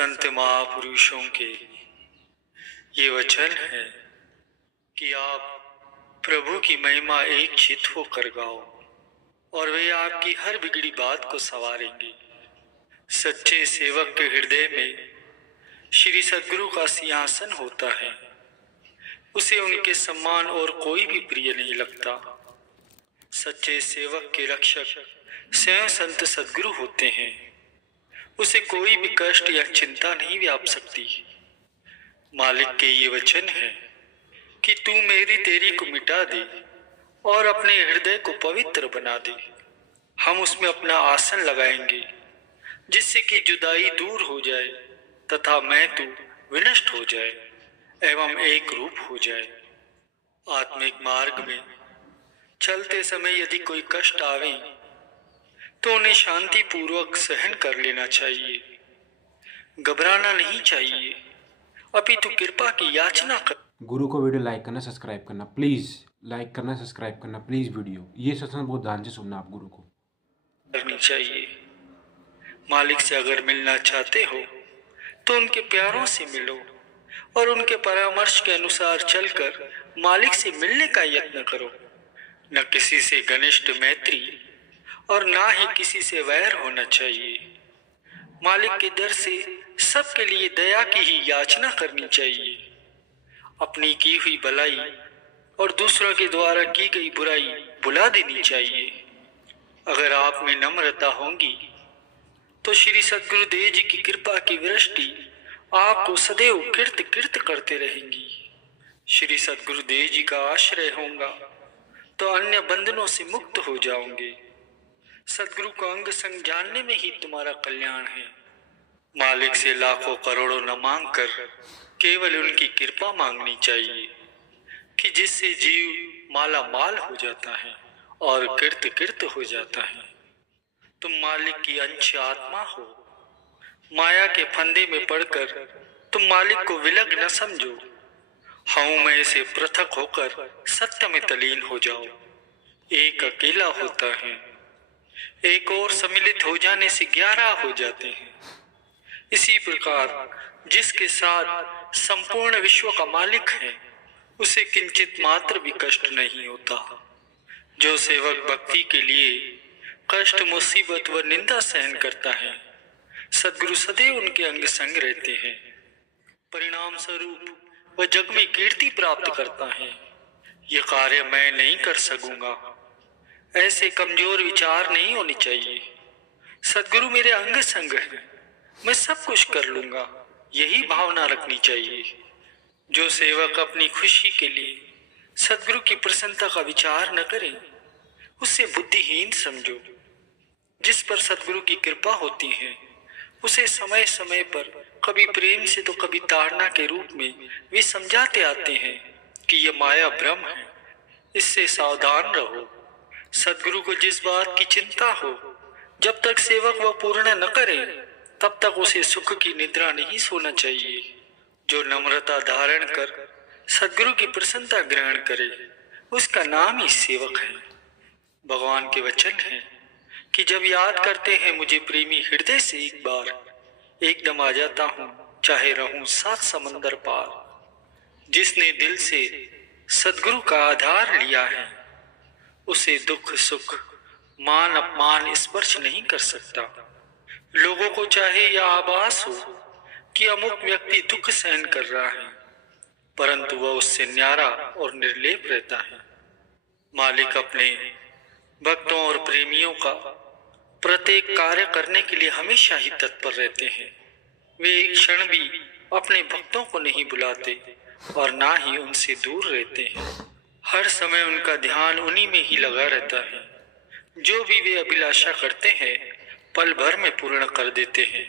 संत महापुरुषों के ये वचन है कि आप प्रभु की महिमा एक चित होकर गाओ और वे आपकी हर बिगड़ी बात को संवारेंगे। सच्चे सेवक के हृदय में श्री सद्गुरु का सिंहासन होता है। उसे उनके सम्मान और कोई भी प्रिय नहीं लगता। सच्चे सेवक के रक्षक स्वयं संत सद्गुरु होते हैं। उसे कोई भी कष्ट या चिंता नहीं व्याप सकती। मालिक के ये वचन है कि तू मेरी तेरी को मिटा दे और अपने हृदय को पवित्र बना दे। हम उसमें अपना आसन लगाएंगे जिससे कि जुदाई दूर हो जाए तथा मैं तू विनष्ट हो जाए एवं एक रूप हो जाए। आत्मिक मार्ग में चलते समय यदि कोई कष्ट आवे तो उन्हें शांति पूर्वक सहन कर लेना चाहिए। घबराना नहीं चाहिए, अपितु कृपा की याचना कर। गुरु को वीडियो लाइक करना, सब्सक्राइब करना, प्लीज लाइक करना, सब्सक्राइब करना, प्लीज वीडियो ये सत्संग बहुत ध्यान से सुनना आप गुरु को करनी चाहिए। मालिक से अगर मिलना चाहते हो तो उनके प्यारों से मिलो और उनके परामर्श के अनुसार चलकर मालिक से मिलने का यत्न करो। न किसी से घनिष्ठ मैत्री और ना ही किसी से वैर होना चाहिए। मालिक के दर से सबके लिए दया की ही याचना करनी चाहिए। अपनी की हुई भलाई और दूसरों के द्वारा की गई बुराई भुला देनी चाहिए। अगर आप में नम्रता होगी तो श्री सद्गुरुदेव जी की कृपा की वृष्टि आपको सदैव कीर्त कीर्त करते रहेंगी। श्री सद्गुरुदेव जी का आश्रय होगा तो अन्य बंधनों से मुक्त हो जाओगे। सद्गुरु को अंग संग जानने में ही तुम्हारा कल्याण है। मालिक से लाखों करोड़ों न मांगकर केवल उनकी कृपा मांगनी चाहिए कि जिससे जीव माला माल हो जाता है और कीर्त कीर्त हो जाता है। तुम मालिक की अंश आत्मा हो। माया के फंदे में पड़कर तुम मालिक को विलग न समझो। हऊं मैं से पृथक होकर सत्य में तलीन हो जाओ। एक अकेला होता है, एक और सम्मिलित हो जाने से 11 हो जाते हैं। इसी प्रकार जिसके साथ संपूर्ण विश्व का मालिक है उसे किंचित मात्र भी कष्ट नहीं होता। जो सेवक भक्ति के लिए कष्ट, मुसीबत व निंदा सहन करता है, सद्गुरु सदैव उनके अंग संग रहते हैं। परिणाम स्वरूप वह जग में कीर्ति प्राप्त करता है। ये कार्य मैं नहीं कर सकूंगा, ऐसे कमजोर विचार नहीं होने चाहिए। सद्गुरु मेरे अंग संग है, मैं सब कुछ कर लूंगा, यही भावना रखनी चाहिए। जो सेवक अपनी खुशी के लिए सद्गुरु की प्रसन्नता का विचार न करे उसे बुद्धिहीन समझो। जिस पर सद्गुरु की कृपा होती है उसे समय समय पर कभी प्रेम से तो कभी ताड़ना के रूप में वे समझाते आते हैं कि यह माया भ्रम है, इससे सावधान रहो। सद्गुरु को जिस बात की चिंता हो, जब तक सेवक वह पूर्ण न करे तब तक उसे सुख की निद्रा नहीं सोना चाहिए। जो नम्रता धारण कर सद्गुरु की प्रसन्नता ग्रहण करे उसका नाम ही सेवक है। भगवान के वचन है कि जब याद करते हैं मुझे प्रेमी हृदय से एक बार, एकदम आ जाता हूँ चाहे रहूं 7 समंदर पार। जिसने दिल से सद्गुरु का आधार लिया है उसे दुख सुख मान अपमान स्पर्श नहीं कर सकता। लोगों को चाहे यह आभास हो कि अमुक व्यक्ति दुख सहन कर रहा है, परंतु वह उससे न्यारा और निर्लेप रहता है। मालिक अपने भक्तों और प्रेमियों का प्रत्येक कार्य करने के लिए हमेशा ही तत्पर रहते हैं। वे एक क्षण भी अपने भक्तों को नहीं बुलाते और ना ही उनसे दूर रहते हैं। हर समय उनका ध्यान उन्हीं में ही लगा रहता है। जो भी वे अभिलाषा करते हैं पल भर में पूर्ण कर देते हैं।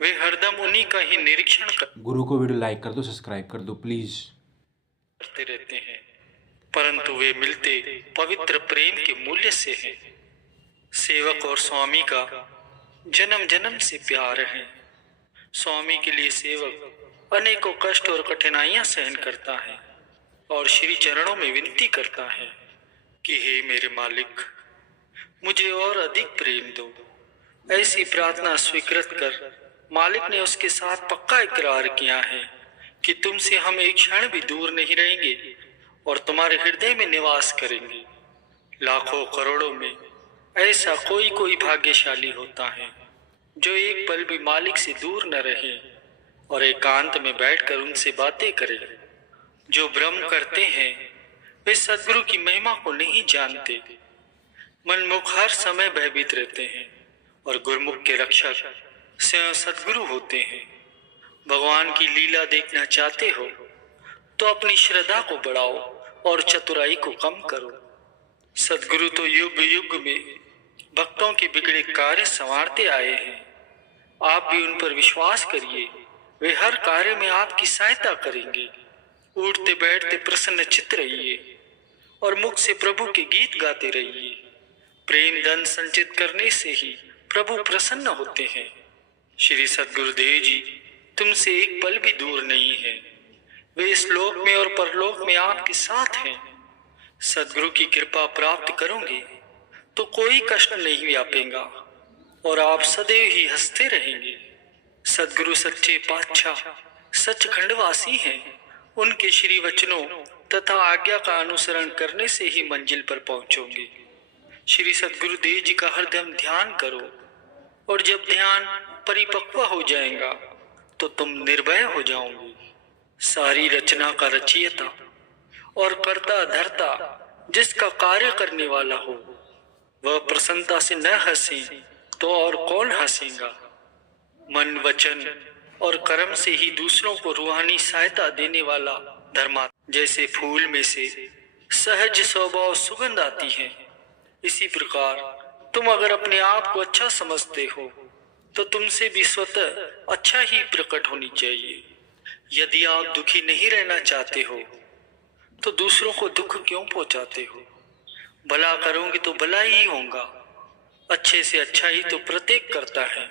वे हरदम उन्हीं का ही निरीक्षण गुरु को वीडियो लाइक कर दो, सब्सक्राइब कर दो, प्लीज करते रहते हैं, परंतु वे मिलते पवित्र प्रेम के मूल्य से हैं। सेवक और स्वामी का जन्म जन्म से प्यार है। स्वामी के लिए सेवक अनेकों कष्ट और कठिनाइयां सहन करता है और श्री चरणों में विनती करता है कि हे मेरे मालिक, मुझे और अधिक प्रेम दो। ऐसी प्रार्थना स्वीकृत कर मालिक ने उसके साथ पक्का इकरार किया है कि तुमसे हम एक क्षण भी दूर नहीं रहेंगे और तुम्हारे हृदय में निवास करेंगे। लाखों करोड़ों में ऐसा कोई कोई भाग्यशाली होता है जो एक पल भी मालिक से दूर न रहे और एकांत में बैठकर उनसे बातें करे। जो भ्रम करते हैं वे सद्गुरु की महिमा को नहीं जानते। मनमुख हर समय भयभीत रहते हैं और गुरमुख के रक्षक स्वयं सद्गुरु होते हैं। भगवान की लीला देखना चाहते हो तो अपनी श्रद्धा को बढ़ाओ और चतुराई को कम करो। सद्गुरु तो युग युग में भक्तों के बिगड़े कार्य संवारते आए हैं। आप भी उन पर विश्वास करिए, वे हर कार्य में आपकी सहायता करेंगे। उठते बैठते प्रसन्न चित्त रहिए और मुख से प्रभु के गीत गाते रहिए। प्रेम धन संचित करने से ही प्रभु प्रसन्न होते हैं। श्री सद्गुरुदेव जी तुमसे एक पल भी दूर नहीं है। वे इस लोक में और परलोक में आपके साथ हैं। सद्गुरु की कृपा प्राप्त करोगे तो कोई कष्ट नहीं व्यापेगा और आप सदैव ही हंसते रहेंगे। सद्गुरु सच्चे पातशाह सचखंडवासी हैं। उनके श्री वचनों तथा आज्ञा का अनुसरण करने से ही मंजिल पर पहुंचोगे। श्री सद्गुरुदेव जी का हरदम ध्यान करो और जब ध्यान परिपक्व हो जाएगा तो तुम निर्भय हो जाओगे। सारी रचना का रचयिता और कर्ता धर्ता जिसका कार्य करने वाला हो वह प्रसन्नता से न हंसे तो और कौन हंसेगा। मन वचन और कर्म से ही दूसरों को रूहानी सहायता देने वाला धर्मात्मा जैसे फूल में से सहज स्वभाव सुगंध आती है, इसी प्रकार तुम अगर अपने आप को अच्छा समझते हो तो तुमसे भी स्वतः अच्छा ही प्रकट होनी चाहिए। यदि आप दुखी नहीं रहना चाहते हो तो दूसरों को दुख क्यों पहुंचाते हो। भला करोगे तो भला ही होगा। अच्छे से अच्छा ही तो प्रत्येक करता है,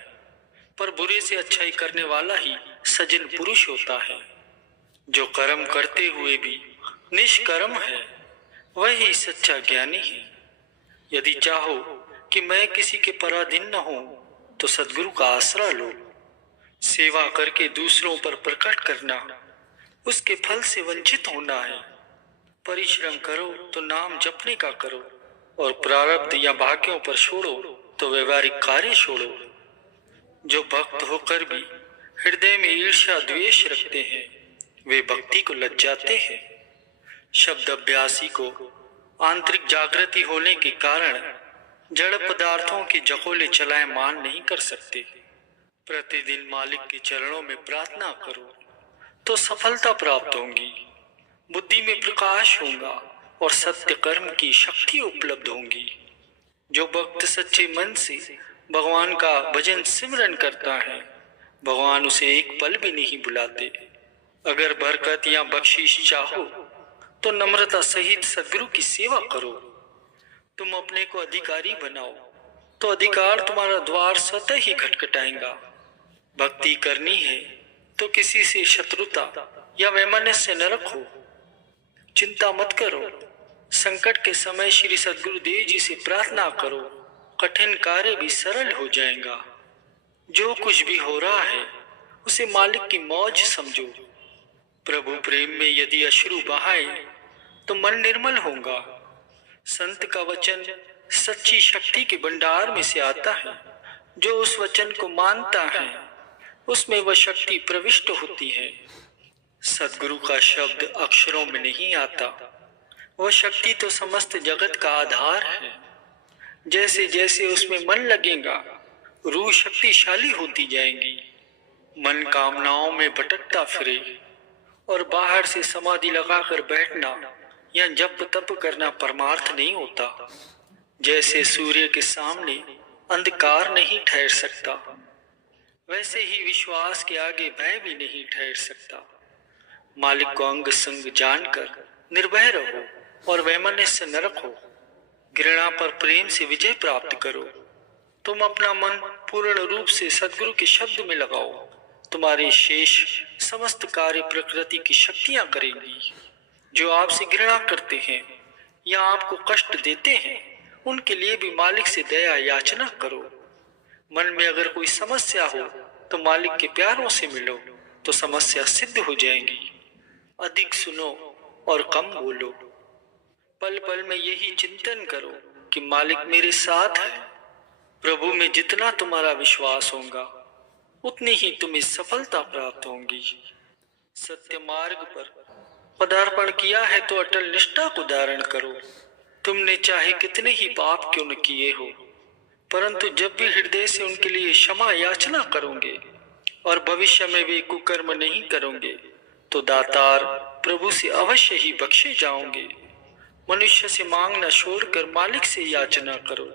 पर बुरे से अच्छाई करने वाला ही सज्जन पुरुष होता है। जो कर्म करते हुए भी निष्कर्म है वही सच्चा ज्ञानी है। यदि चाहो कि मैं किसी के पराधीन न हूं तो सद्गुरु का आसरा लो। सेवा करके दूसरों पर प्रकट करना उसके फल से वंचित होना है। परिश्रम करो तो नाम जपने का करो और प्रारब्ध या भाग्यों पर छोड़ो तो व्यवहारिक कार्य छोड़ो। जो भक्त होकर भी हृदय में ईर्ष्या द्वेष रखते हैं वे भक्ति को लज्जाते हैं। शब्द अभ्यासी को आंतरिक जागृति होने के कारण जड़ पदार्थों के जखोले चलाए मान नहीं कर सकते। प्रतिदिन मालिक के चरणों में प्रार्थना करो तो सफलता प्राप्त होगी। बुद्धि में प्रकाश होगा और सत्य कर्म की शक्ति उपलब्ध होगी। जो भक्त सच्चे मन से भगवान का भजन सिमरन करता है भगवान उसे एक पल भी नहीं बुलाते। अगर बरकत या बख्शीश चाहो तो नम्रता सहित सद्गुरु की सेवा करो। तुम अपने को अधिकारी बनाओ तो अधिकार तुम्हारा द्वार स्वतः ही खटखटाएगा। भक्ति करनी है तो किसी से शत्रुता या वैमनस्य न रखो। चिंता मत करो। संकट के समय श्री सद्गुरुदेव जी से प्रार्थना करो, कठिन कार्य भी सरल हो जाएगा। जो कुछ भी हो रहा है उसे मालिक की मौज समझो। प्रभु प्रेम में यदि अश्रु बहाए तो मन निर्मल होगा। संत का वचन सच्ची शक्ति के भंडार में से आता है। जो उस वचन को मानता है उसमें वह शक्ति प्रविष्ट होती है। सद्गुरु का शब्द अक्षरों में नहीं आता, वह शक्ति तो समस्त जगत का आधार है। जैसे जैसे उसमें मन लगेगा रूह शक्तिशाली होती जाएगी। मन कामनाओं में भटकता फिरे और बाहर से समाधि लगाकर बैठना या जप तप करना परमार्थ नहीं होता। जैसे सूर्य के सामने अंधकार नहीं ठहर सकता वैसे ही विश्वास के आगे भय भी नहीं ठहर सकता। मालिक को अंग संग जानकर निर्भय रहो और वैमनस्य न रखो। घृणा पर प्रेम से विजय प्राप्त करो। तुम अपना मन पूर्ण रूप से सद्गुरु के शब्द में लगाओ। तुम्हारे शेष समस्त कार्य प्रकृति की शक्तियां करेंगी। जो आपसे घृणा करते हैं या आपको कष्ट देते हैं उनके लिए भी मालिक से दया याचना करो। मन में अगर कोई समस्या हो तो मालिक के प्यारों से मिलो तो समस्या सिद्ध हो जाएंगी। अधिक सुनो और कम बोलो। पल पल में यही चिंतन करो कि मालिक मेरे साथ है। प्रभु में जितना तुम्हारा विश्वास होगा उतनी ही तुम्हें सफलता प्राप्त होगी। सत्य मार्ग पर पदार्पण किया है तो अटल निष्ठा को धारण करो। तुमने चाहे कितने ही पाप क्यों न किए हो, परंतु जब भी हृदय से उनके लिए क्षमा याचना करोगे और भविष्य में वे कुकर्म नहीं करोगे तो दातार प्रभु से अवश्य ही बख्शे जाओगे। मनुष्य से मांगना छोड़कर मालिक से याचना करो।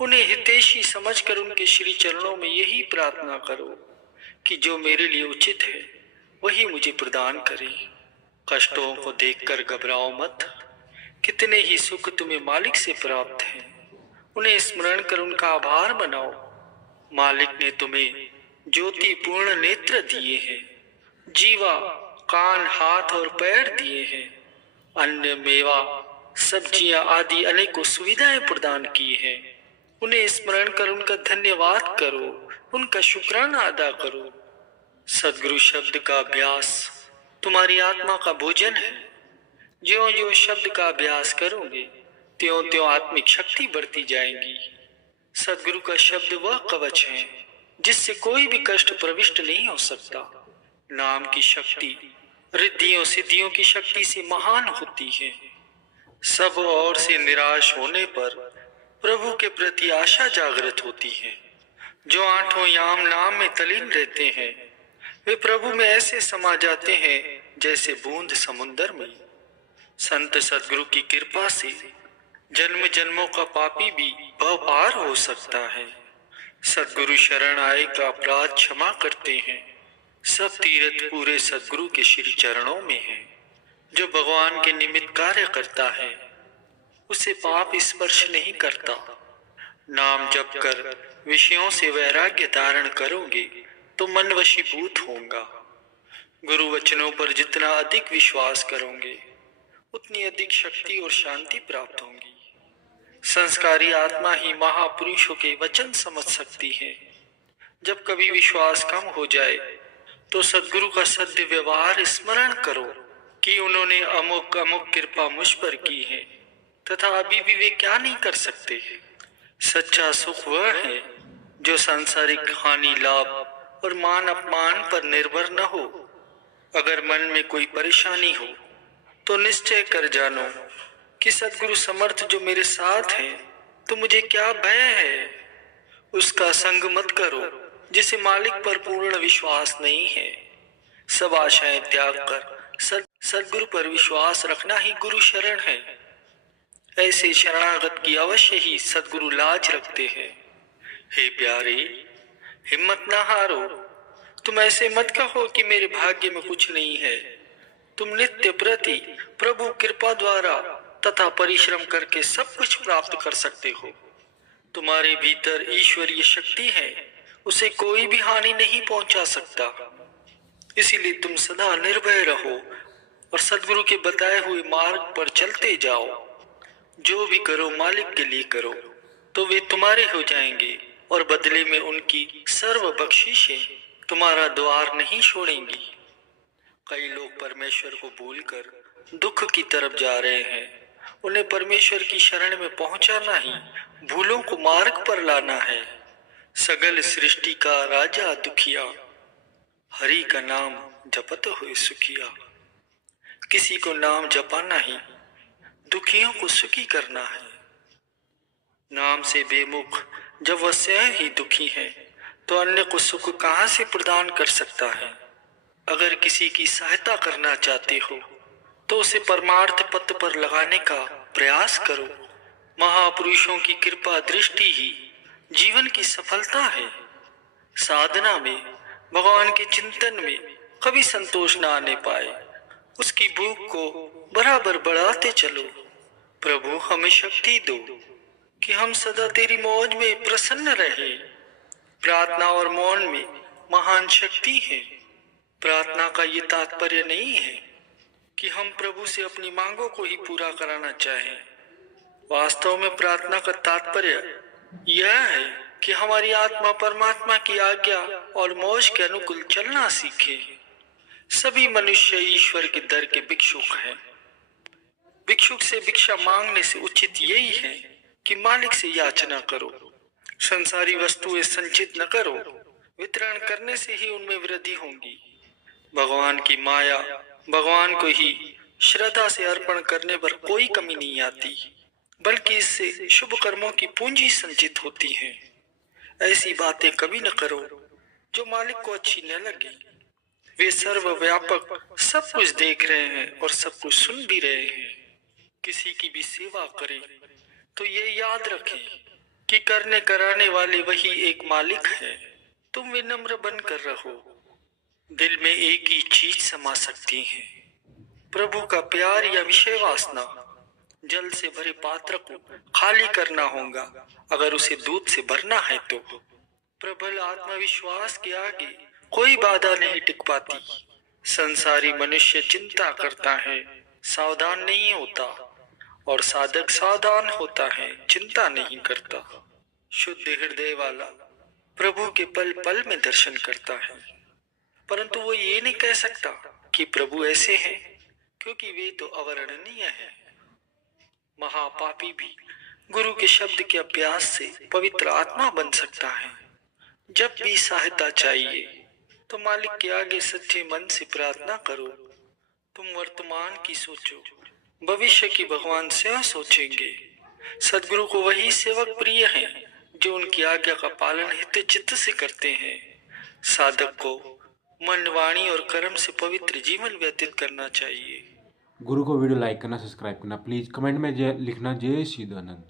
उन्हें हितैषी समझकर उनके श्री चरणों में यही प्रार्थना करो कि जो मेरे लिए उचित है वही मुझे प्रदान करे। कष्टों को देखकर घबराओ मत। कितने ही सुख तुम्हें मालिक से प्राप्त हैं, उन्हें स्मरण कर उनका आभार मनाओ। मालिक ने तुम्हें ज्योति पूर्ण नेत्र दिए हैं, जीवा, कान, हाथ और पैर दिए हैं, अन्न, मेवा, सब्जियां आदि अनेकों सुविधाएं प्रदान की हैं। उन्हें स्मरण कर उनका धन्यवाद करो, उनका शुक्राना अदा करो। सद्गुरु शब्द का अभ्यास तुम्हारी आत्मा का भोजन है। ज्यों ज्यों शब्द का अभ्यास करोगे त्यों त्यों आत्मिक शक्ति बढ़ती जाएगी। सद्गुरु का शब्द वह कवच है जिससे कोई भी कष्ट प्रविष्ट नहीं हो सकता। नाम की शक्ति रिद्धियों सिद्धियों की शक्ति से महान होती है। सब ओर से निराश होने पर प्रभु के प्रति आशा जागृत होती है। जो आठों याम नाम में तलीन रहते हैं वे प्रभु में ऐसे समा जाते हैं जैसे बूंद समुंदर में। संत सद्गुरु की कृपा से जन्म जन्मों का पापी भी भव पार हो सकता है। सद्गुरु शरण आए का अपराध क्षमा करते हैं। सब तीर्थ पूरे सद्गुरु के श्री चरणों में है। जो भगवान के निमित्त कार्य करता है उसे पाप स्पर्श नहीं करता। नाम जप कर विषयों से वैराग्य धारण करोगे तो मन वशीभूत होगा। गुरु वचनों पर जितना अधिक विश्वास करोगे उतनी अधिक शक्ति और शांति प्राप्त होगी। संस्कारी आत्मा ही महापुरुषों के वचन समझ सकती है। जब कभी विश्वास कम हो जाए तो सद्गुरु का सद्य व्यवहार स्मरण करो कि उन्होंने अमुक अमुक कृपा मुझ पर की है तथा अभी भी वे क्या नहीं कर सकते। सच्चा सुख वह है जो सांसारिक हानि, लाभ और मान अपमान पर निर्भर न हो। अगर मन में कोई परेशानी हो तो निश्चय कर जानो कि सद्गुरु समर्थ जो मेरे साथ है तो मुझे क्या भय है। उसका संग मत करो जिसे मालिक पर पूर्ण विश्वास नहीं है। सब आशाएं त्याग कर सद्गुरु पर विश्वास रखना ही गुरु शरण है। ऐसे शरणागत की अवश्य ही सद्गुरु लाज रखते हैं। हे प्यारे, हिम्मत न हारो। तुम ऐसे मत कहो कि मेरे भाग्य में कुछ नहीं है। तुम नित्य प्रति प्रभु कृपा द्वारा तथा परिश्रम करके सब कुछ प्राप्त कर सकते हो। तुम्हारे भीतर ईश्वरीय शक्ति है, उसे कोई भी हानि नहीं पहुंचा सकता। इसीलिए तुम सदा निर्भय रहो और सद्गुरु के बताए हुए मार्ग पर चलते जाओ। जो भी करो मालिक के लिए करो तो वे तुम्हारे हो जाएंगे और बदले में उनकी सर्व बख्शीशें तुम्हारा द्वार नहीं छोड़ेंगी। कई लोग परमेश्वर को भूलकर दुख की तरफ जा रहे हैं। उन्हें परमेश्वर की शरण में पहुंचाना ही भूलों को मार्ग पर लाना है। सगल सृष्टि का राजा दुखिया, हरि का नाम जपत हुए सुखिया। किसी को नाम जपाना ही दुखियों को सुखी करना है। नाम से बेमुख जब वह स्वयं ही दुखी है तो अन्य को सुख कहां से प्रदान कर सकता है। अगर किसी की सहायता करना चाहते हो तो उसे परमार्थ पथ पर लगाने का प्रयास करो। महापुरुषों की कृपा दृष्टि ही जीवन की सफलता है। साधना में, भगवान के चिंतन में कभी संतोष न आने पाए, उसकी भूख को बराबर बढ़ाते चलो। प्रभु हमें शक्ति दो कि हम सदा तेरी मौज में प्रसन्न रहे। प्रार्थना और मौन में महान शक्ति है। प्रार्थना का ये तात्पर्य नहीं है कि हम प्रभु से अपनी मांगों को ही पूरा कराना चाहें। वास्तव में प्रार्थना का तात्पर्य यह है कि हमारी आत्मा परमात्मा की आज्ञा और मौज के अनुकूल चलना सीखे। सभी मनुष्य ईश्वर के दर के भिक्षुक हैं। भिक्षुक से भिक्षा मांगने से उचित यही है कि मालिक से याचना करो। संसारी वस्तुएं संचित न करो, वितरण करने से ही उनमें वृद्धि होगी। भगवान की माया, भगवान को ही श्रद्धा से अर्पण करने पर कोई कमी नहीं आती, बल्कि इससे शुभ कर्मों की पूंजी संचित होती है। ऐसी बातें कभी न करो जो मालिक को अच्छी न लगे। वे सर्वव्यापक सब कुछ देख रहे हैं और सब कुछ सुन भी रहे हैं। किसी की भी सेवा करें तो ये याद रखें कि करने कराने वाले वही एक मालिक है। तुम विनम्र बनकर रहो। दिल में एक ही चीज समा सकती है, प्रभु का प्यार या विषय वासना। जल से भरे पात्र को खाली करना होगा अगर उसे दूध से भरना है तो। प्रबल आत्मविश्वास के आगे कोई बाधा नहीं टिक पाती। संसारी मनुष्य चिंता करता है, सावधान नहीं होता, और साधक सावधान होता है, चिंता नहीं करता। शुद्ध हृदय वाला प्रभु के पल पल में दर्शन करता है, परंतु वो ये नहीं कह सकता कि प्रभु ऐसे हैं, क्योंकि वे तो अवर्णनीय हैं। महापापी भी गुरु के शब्द के अभ्यास से पवित्र आत्मा बन सकता है। जब भी सहायता चाहिए तो मालिक के आगे सच्चे मन से प्रार्थना करो। तुम वर्तमान की सोचो, भविष्य की भगवान स्वयं सोचेंगे। सदगुरु को वही सेवक प्रिय हैं जो उनकी आज्ञा का पालन हित चित्त से करते हैं। साधक को मन, वाणी और कर्म से पवित्र जीवन व्यतीत करना चाहिए। गुरु को वीडियो लाइक करना, सब्सक्राइब करना, प्लीज़ कमेंट में लिखना जय श्री दयानंद।